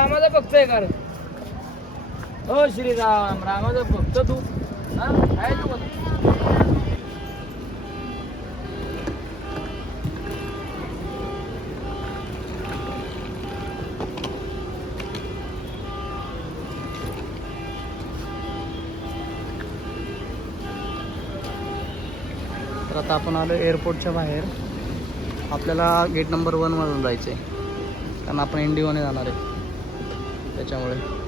रामाचा भक्त आहे का रे हो श्रीराम रामाचा भक्त तू. काय तू तर आता आपण आलो एअरपोर्टच्या बाहेर. आपल्याला गेट नंबर वनमधून जायचं आहे कारण आपण इंडिओने जाणार आहे. त्याच्यामुळे.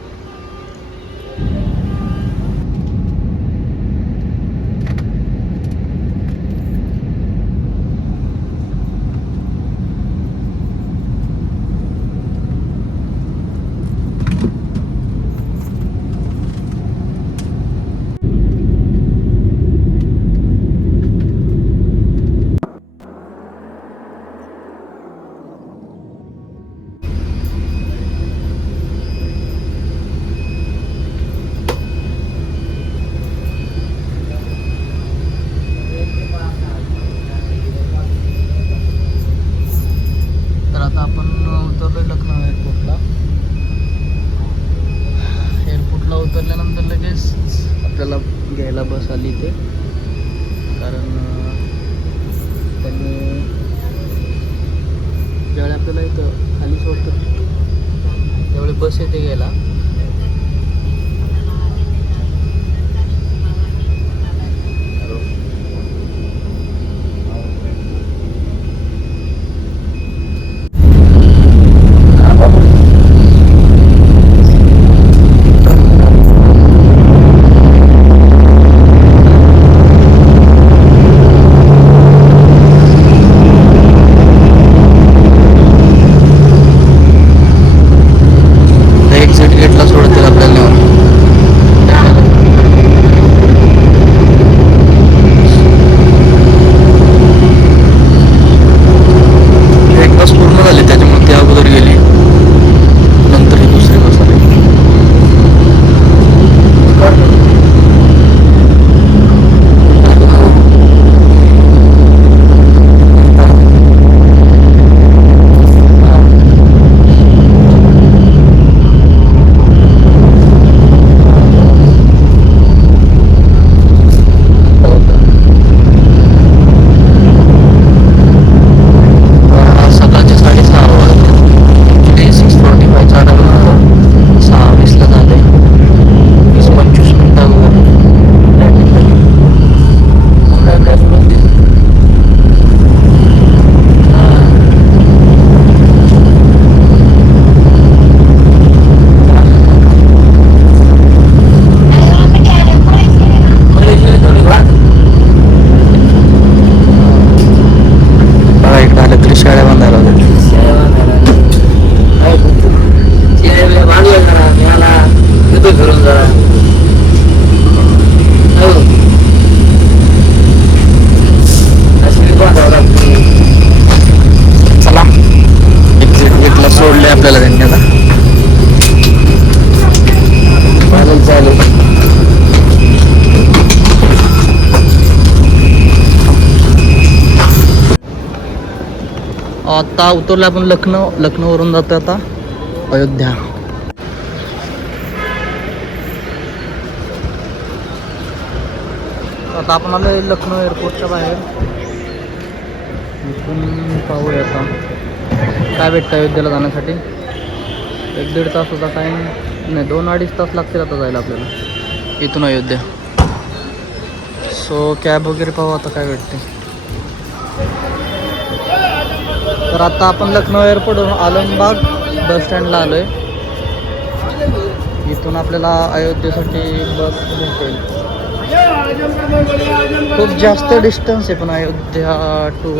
आता उतरलो आपण लखनौ. लखनौवरून जातो आता अयोध्या. आता आपण आलो लखनौ एअरपोर्टच्या बाहेर. इथून पाहूया आता काय भेटतं अयोध्येला जाण्यासाठी. एक दीड तास होता टाईम नाही दोन अडीच तास लागतील आता जायला आपल्याला. इथून अयोध्या. सो कॅब वगैरे पाहू आता काय भेटते. तर आता आपण लखनौ एअरपोर्टवरून आलमबाग बस स्टँडला आलो आहे इथून आपल्याला अयोध्येसाठी बस भेटेल खूप जास्त डिस्टन्स आहे पण अयोध्या टू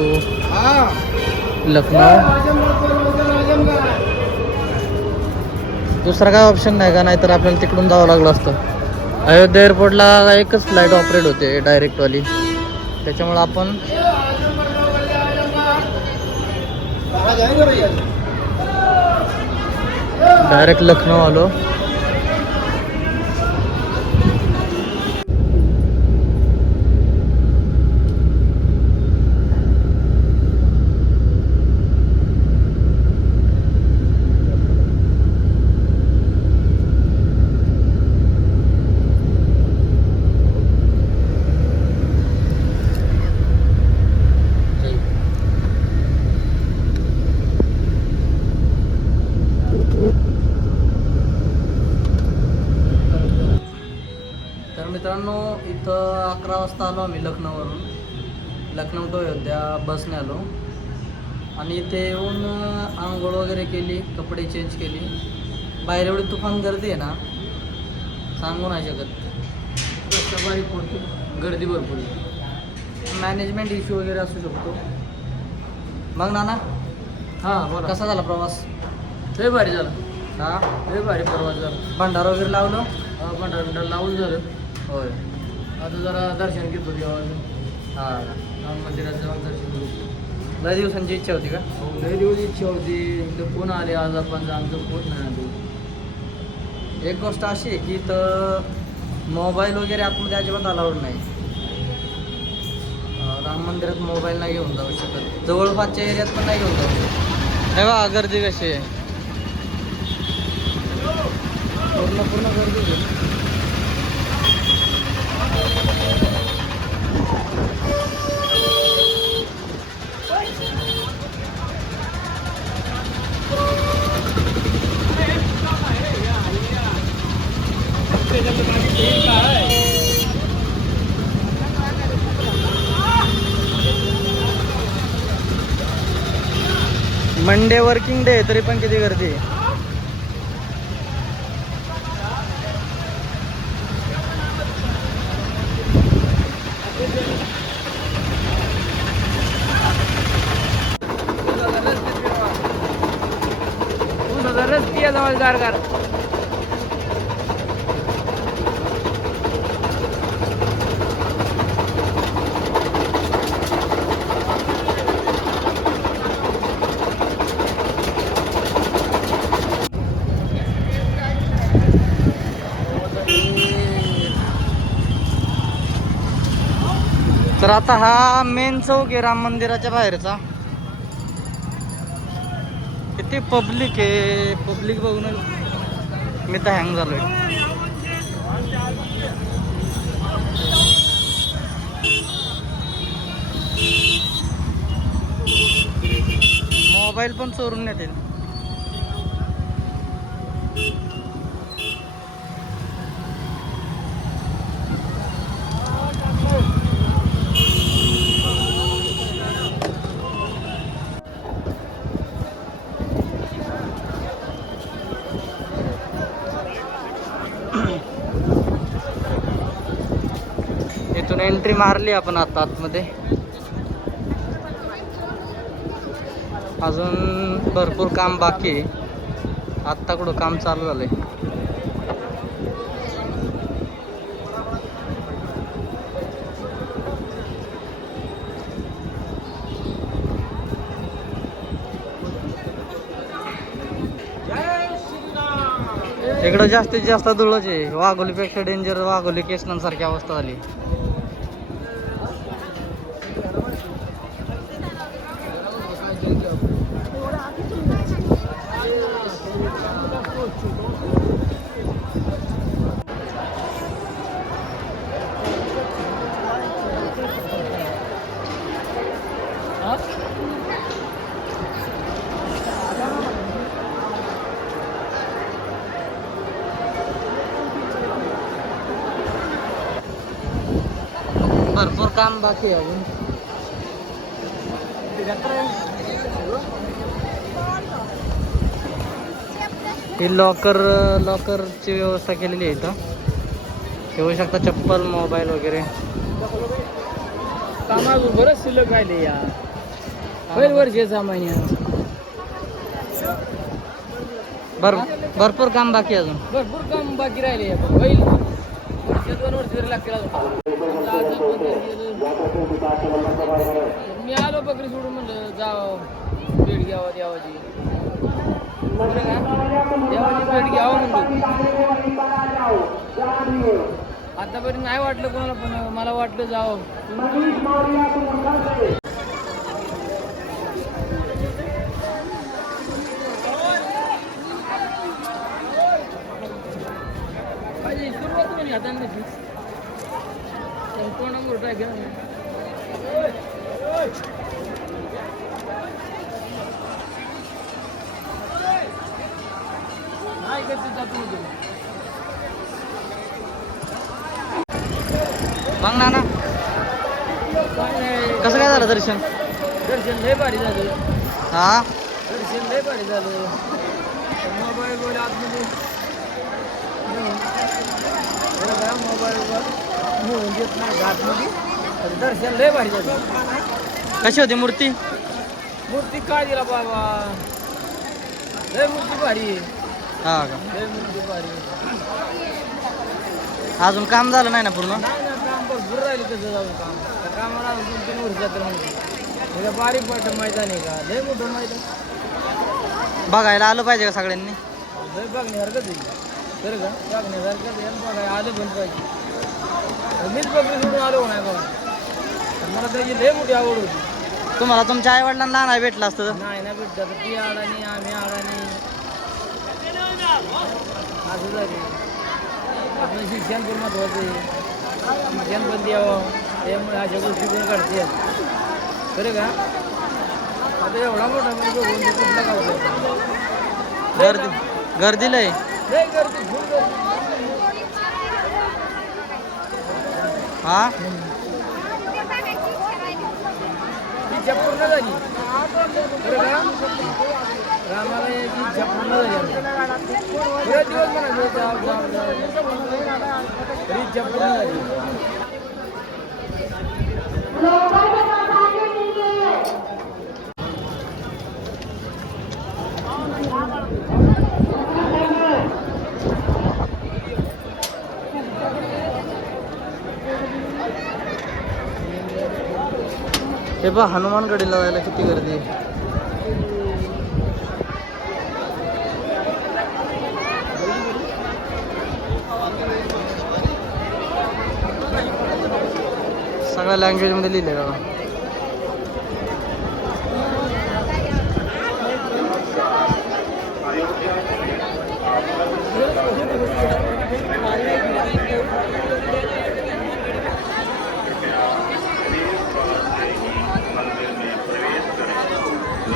लखनौ. दुसरा काय ऑप्शन नाही का? नाहीतर आपल्याला तिकडून जावं लागलं असतं. अयोध्या एअरपोर्टला एकच फ्लाईट ऑपरेट होते डायरेक्टवाली त्याच्यामुळं आपण डायरेक्ट लखनऊ आलो मित्रांनो इथं अकरा वाजता आलो आम्ही लखनौवरून लखनौ टू अयोध्या बसने आलो. आणि इथे येऊन आंघोळ वगैरे केली कपडे चेंज केली. बाहेर एवढी तुफान गर्दी आहे ना सांगू नाही शकत. रस्ता बारीक पडतो गर्दी भरपूर. मॅनेजमेंट इश्यू वगैरे असू शकतो. मग नाना? हा बोला. कसा झाला प्रवास? लय भारी झाला. हा? लय भारी प्रवास झाला. भंडारा वगैरे लावलं? पंधरा मिनिटं लावून झालं. होय. आता जरा दर्शन घेतो देवाचं हां. राम मंदिरात जाऊन दर्शन लय दिवसांची इच्छा होती का? लय दिवस इच्छा होती. इथं कोण आले? आज आपण आमचं कोण नाही आलो. एक गोष्ट अशी आहे की इथं मोबाईल वगैरे आतमध्ये अजिबात अलाउड नाही. राम मंदिरात मोबाईल नाही घेऊन जाऊ शकत. जवळपासच्या एरियात पण नाही घेऊन जाऊ शकत. हे बघा गर्दी कशी आहे. पूर्ण पूर्ण गर्दी आहे. मंडे वर्किंग डे तरी पण किती गर्दी? आहे रस्ती जवळ गार आता हा मेन चौक आहे राम मंदिराच्या बाहेरचा. किती पब्लिक आहे. पब्लिक बघून मी तर हँग झालोय. मोबाईल पण चोरून नेतील इथून एंट्री मारली आपण आता आतमध्ये. अजून भरपूर काम बाकी आहे. आत्ता कुठं काम चालू झालंय. इकडं जास्तीत जास्त धुळच आहे. वाघोलीपेक्षा डेंजर वाघोली केसनांसारखी अवस्था झाली भरपूर काम बाकी आहे अजून ही लॉकर लॉकरची व्यवस्था केलेली आहे इथं. ठेवू शकता चप्पल मोबाईल वगैरे. काम अजून बरंच शिल्लक राहिले या. पहिल वर्ष सामान्य भर भरपूर काम बाकी अजून. भरपूर काम बाकी राहिले या. पहिल वर्ष दोन वर्ष तरी लागतील. मी आलो बकरी सोडून म्हणलं जाव भेट घ्यावा देवाची. का? देवाची भेट घ्यावं म्हणलं. आतापर्यंत नाही वाटलं कोणाला पण मला वाटलं जावं. सुरुवात म्हणजे आता मग ना ना. काय नाही. कसं काय झालं दर्शन? दर्शन लय भारी झालं. हा? दर्शन लय भारी झालं. मोबाईल वर आतमध्ये. का मोबाईलवर देत नाही तर दर्शन लय भारी झालं. कशी होती मूर्ती? मूर्ती काय दिला बाबा? लय मूर्ती भारी. हा का? लय मूर्ती भारी. अजून काम झालं नाही ना पूर्ण? नाही ना काम भरपूर राहिले तसं जाऊन काम. कामाला अजून दोन तीन वर्ष म्हणजे बारीक मैदान आहे का? लय मोठं मैदान. बघायला आलं पाहिजे का सगळ्यांनी? लय बघण्यासारखंच आहे बरं का? आहे आलं पण पाहिजे. मीच बकरी सोडून आलो नाही बघा. तर मला त्याची लय मोठी आवड होती. तुम्हाला तुमच्या आई वडिलांना नाही भेटलं असतं. नाही ना ती आम्ही अडाणी असं झाले. आपलं शिक्षण पण महत्वाचं आहे. शिक्षण पण द्यावं. त्यामुळे अशा गोष्टी पण घडते बरं का? आता एवढा मोठा म्हणजे कुठला लय लय गर्दी हा? पूर्ण झाली. रामाला याची इच्छा पूर्ण झाली बरेच दिवस म्हणाले जाऊ जाऊ जाऊ इच्छा पूर्ण झाली. हे पहा हनुमानगडीला जायला किती गर्दी आहे. सगळ्या लँग्वेजमध्ये लिहिले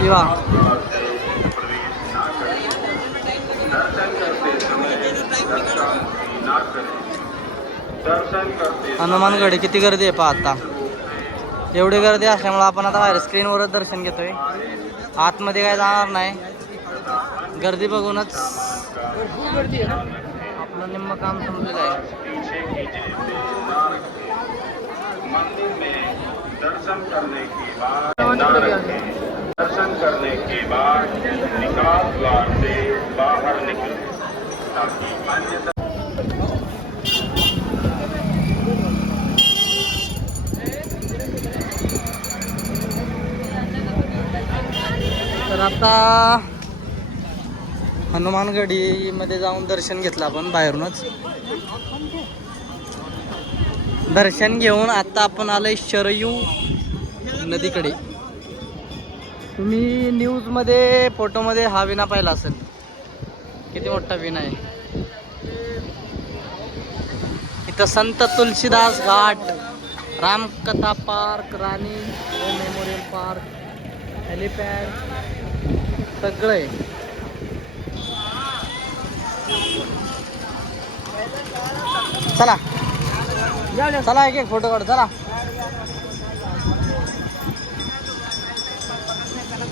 बघा किंवा हनुमानगडी किती गर्दी आहे पहा आता. एवढी गर्दी असल्यामुळे आपण आता बाहेर स्क्रीनवरच दर्शन घेतोय. आतमध्ये काय जाणार नाही. गर्दी बघूनच आपलं निम्म काम संपलेलं आहे. दर्शन करने के बाद निकास द्वार से बाहर निकले ताकि अन्य तर आता हनुमानगडीमध्ये जाऊन दर्शन घेतलं आपण बाहेरूनच. दर्शन घेऊन आता आपण आलोय शरयू नदीकडे. तुम्ही न्यूजमध्ये फोटोमध्ये हा विना पाहिला असेल. किती मोठा विना आहे. इथं Sant Tulsidas Ghat Ramkatha park Rani memorial park helipad सगळं आहे. चला. या, चला एक एक फोटो काढू चला.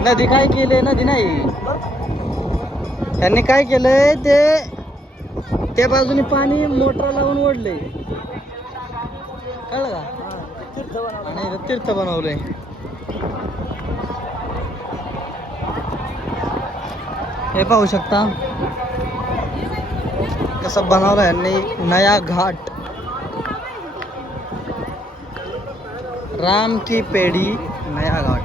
नदी काय केले नदी नाही. त्यांनी काय केलंय? ते त्या बाजूने पाणी मोटर लावून ओढले. कळलं का? आणि तीर्थ बनवलंय. हे पाहू शकता. कसं बनवलं यांनी नया घाट. राम की पेढी नया घाट.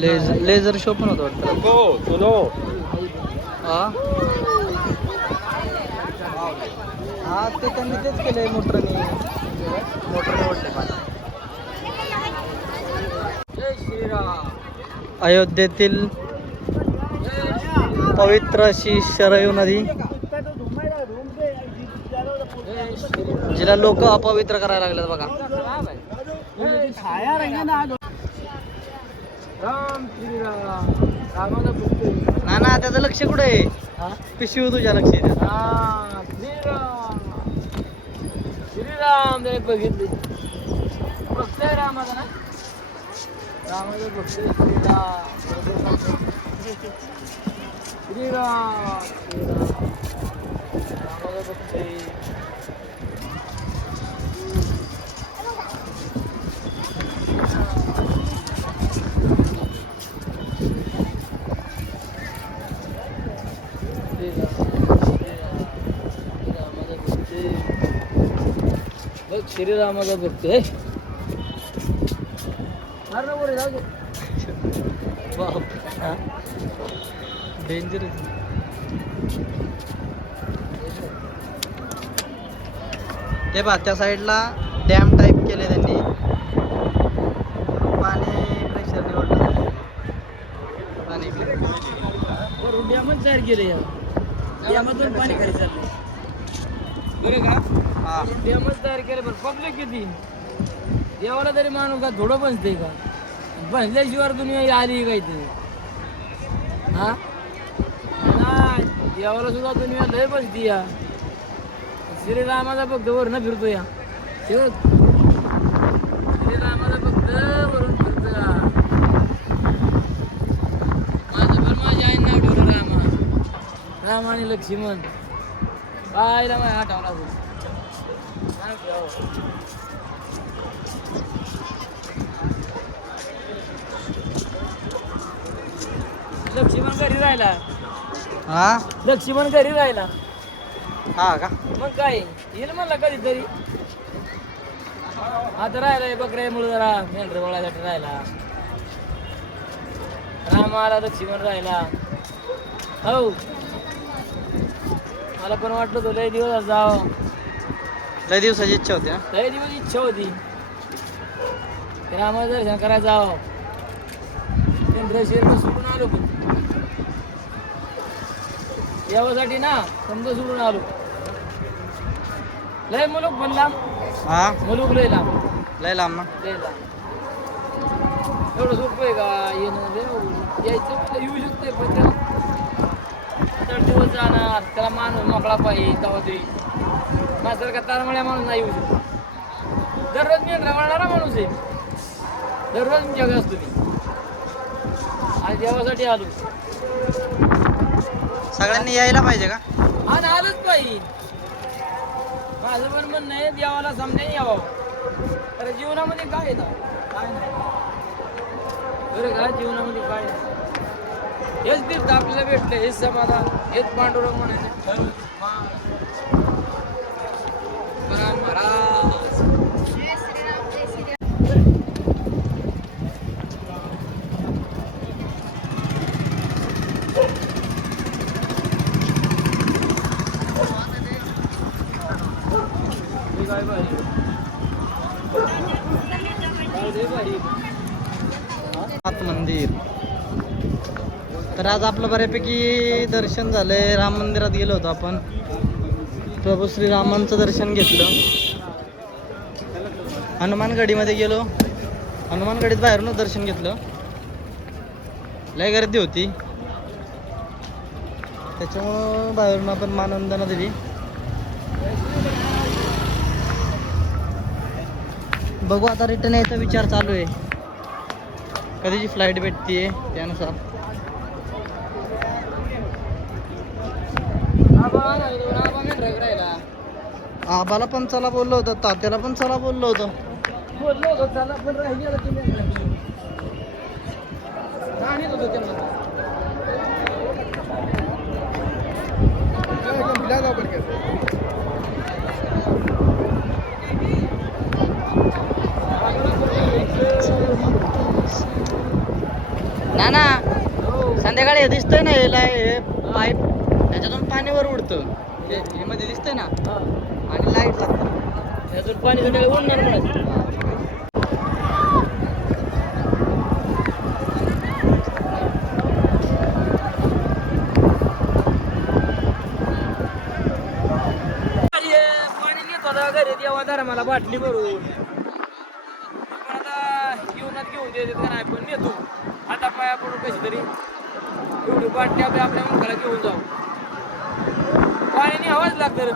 लेझर लेझर शो पण होतो वाटतं हा हा ते त्यांनी तेच केलंय मोटरने मोटरने ओढले पाणी अयोध्येतील पवित्र अशी शरयू नदी जिला लोक अपवित्र करायला लागलेत बघा राम श्रीराम ना ना त्याचं लक्ष कुठे आहे? पिशवी तुझ्या लक्ष आहे त्याचं. हा, श्रीराम. श्रीराम त्याने बघितले. आहे रामाचा ना? भक्त आहे, श्रीराम. श्रीराम. श्रीराम आहे. बघ श्रीरामाचा भक्त आहे डेंजर ते पहा त्या साईडला डॅम टाईप केले त्यांनी पाणी प्रेशर निवडलं पाणी डॅमच तयार केले डॅमातून पाणी खाली चाललंय बरं का हा तयार केले बरं पब्लिक किती? देवाला तरी माणूस का थोडं बसते का? बसल्याशिवाय दुनिया आली का इथे? हा? नाही देवाला सुद्धा दुनिया लय बसती या. श्रीरामाचा भक्त वरून फिरतो या. श्रीरामाचा भक्त वरून फिरतो या माझं पण माझ्या आई नाव ठेवलं रामा. राम आणि लक्ष्मण. पाहिला माझ्या हा लक्ष्मण घरी राहिला. हा? लक्ष्मण घरी राहिला. हा का? मग काय? येईल म्हणला कधीतरी. आता राहिलाय बकऱ्यामुळे जरा मेंढर वळासाठी राहिला. राम आला लक्ष्मण राहिला. हो. मला पण वाटलं होतं लय दिवस जाव लय दिवसाची इच्छा होती ना लय दिवस इच्छा होती. रामाचं दर्शन करायला जावं. चंद्रशेर सोडून आलो यावासाठी ना समजा सोडून आलो. लय मुलूक पण लांब. हा? मुलूक लय लांब. लय लांब ना? लय लांब. एवढं सोपं आहे का येणं? यायचं येऊ शकतंय पण त्याला दिवस जाणार. त्याला माणूस मोकळा पाहिजे तेव्हा ते का तारमळ्या माणूस नाही येऊ शकतो. दररोज मी रवळणारा माणूस आहे. दररोज जग असतो मी आज देवासाठी आलो. सगळ्यांनी यायला पाहिजे का? आज आलंच पाहिजे. माझं पण म्हणणं आहे देवाला समजायला यावं. तर जीवनामध्ये काय ना? काय नाही. बरं का? जीवनामध्ये काय नाही. हेच तीर्थ आपल्याला भेटलं हेच समाधान हेच पांडुरंग म्हणायचं हे काय भारी काय रे भारी नाथ मंदिर तर आज आपलं बऱ्यापैकी दर्शन झालंय. राम मंदिरात गेलो होतो आपण. प्रभू श्रीरामांचं दर्शन घेतलं. हनुमानगडीमध्ये गेलो. हनुमानगडीत बाहेरूनच दर्शन घेतलं. लय गर्दी होती. त्याच्यामुळं बाहेरून आपण मानवंदना दिली बघू आता रिटर्न यायचा विचार चालू आहे. कधीची फ्लाईट भेटतीये त्यानुसार. आबाला पण चला बोललो होतो. तात्याला पण चला बोललो होतो. होतो त्यांना संध्याकाळी हे दिसतंय ना हे लाय हे पाईप? त्याच्यातून पाणी वर उडतं. हे हे मध्ये दिसतंय ना? आणि लाइट लागतं. त्यातून पाणी उडणार म्हणायचं पाणी नेत होता घरी धर्माला बाटली भरून. पण आता जीवनात घेऊन का नाही पण नेतो. आता पाया पडून कशी तरी एवढी बाटली आपल्या आपल्या मुखाला घेऊन जाऊ. लागतं.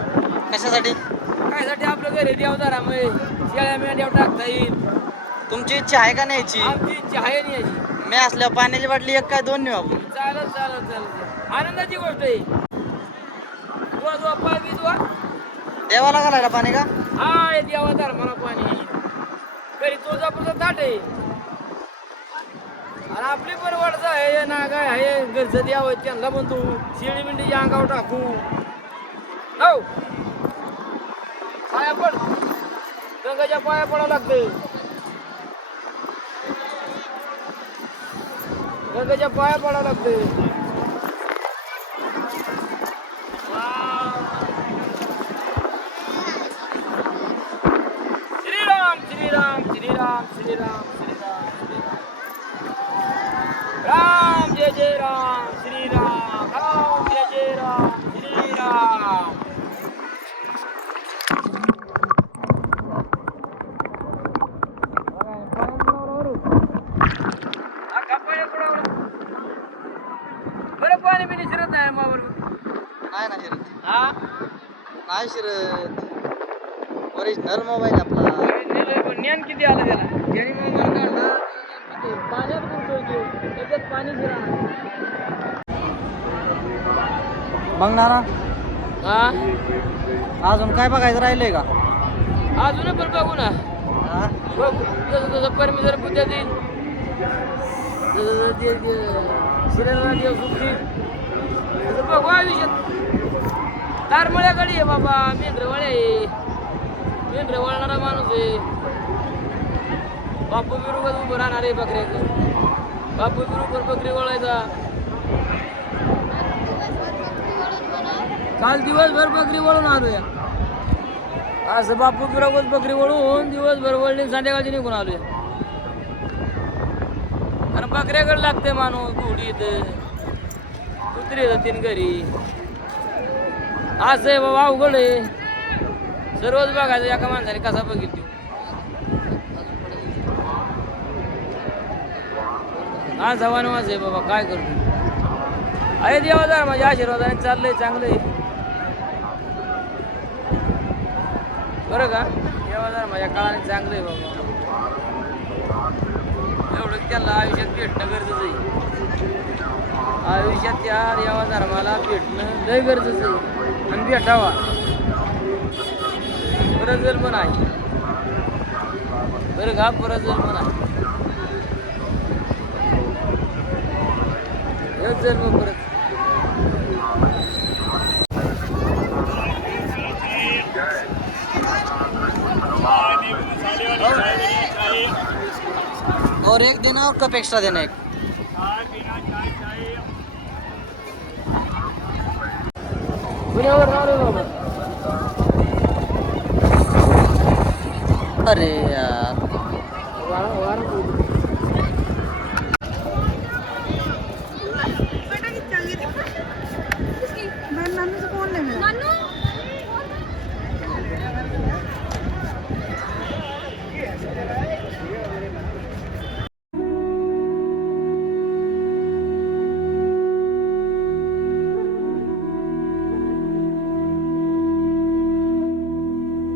कशासाठी? कायसाठी आपलं घरी देव शेळ्या टाकता येईल. तुमची इच्छा आहे का न्यायची? आमची इच्छा आहे नाही याची मी असल्यावर पाण्याची बाटली एक काय दोन नेऊ आपण? चालत चालत चालत आनंदाची गोष्ट आहे. दुवा दुवा पाय बी दुवा देवाला घालायला पाणी का? हा हे देवा धर्माला पाणी. घरी तुळजापूरचा ताट आहे. अरे आपली परवडचं आहे ना काय आहे घरचं द्यावं त्यांना म्हणतो शिळी मिंडीची अंगावर टाकू. हो. पाया पड. गंगाच्या पाया पडावं लागतं. गंगाच्या पाया पडावं लागतं श्रीराम श्रीराम श्रीराम श्रीराम श्रीराम श्रीराम राम जय जय राम श्रीराम राम जय जय राम श्रीराम बरं पाणी बिनी शिरत नाही मावर नाही ना शिरत हा नाही शिरत ओरिजिनल मोबाईल आपला नेलंय पण ज्ञान किती आलं त्याला ज्ञानी मोबाईल काढला किती पाण्यात गुंतवतो त्याच्यात पाणी शिरा नाना हा? अजून काय बघायचं राहिलंय का? अजून पण बघू ना. हा? बघू. जसं जसं परमेश्वर बुद्ध्या देईल जसं जसं ते ते शरीराला देव सुख देईल तसं बघू आयुष्यात. तारमळ्याकडे आहे बाबा मेंढरवळे आहे. मेंढर वळणारा माणूस आहे. बापू बिरोबर उभं राहणार आहे बकऱ्याचं. बापू बिरोबर बकरी वळायचा. काल दिवसभर बकरी वळून आलोय. असं बापू बरोबर बकरी वळून दिवसभर वळली संध्याकाळची निघून आलोय. कारण बकऱ्याकडे लागते माणूस घोडी येतं कुत्री तीन घरी. असं आहे बाबा अवघड आहे. सर्वच बघायचं एका माणसाने कसा बघितली. आज जवान वाज आहे बाबा काय करतो आहे देवादार माझ्या आशीर्वादाने चाललंय चांगलं आहे बरं का? देवादार माझ्या काळाने चांगलं आहे बाबा. एवढं त्याला त्यांना आयुष्यात भेटणं गरजेचं आहे. आयुष्यात त्या देवा धर्माला भेटणं लय गरजेचं आहे. आणि भेटावा. परत जन्म आहे. बरं का? परत जन्म नाही एक जन्म परत. और एक देना और कप एक्स्ट्रा देना एक। अरे यार।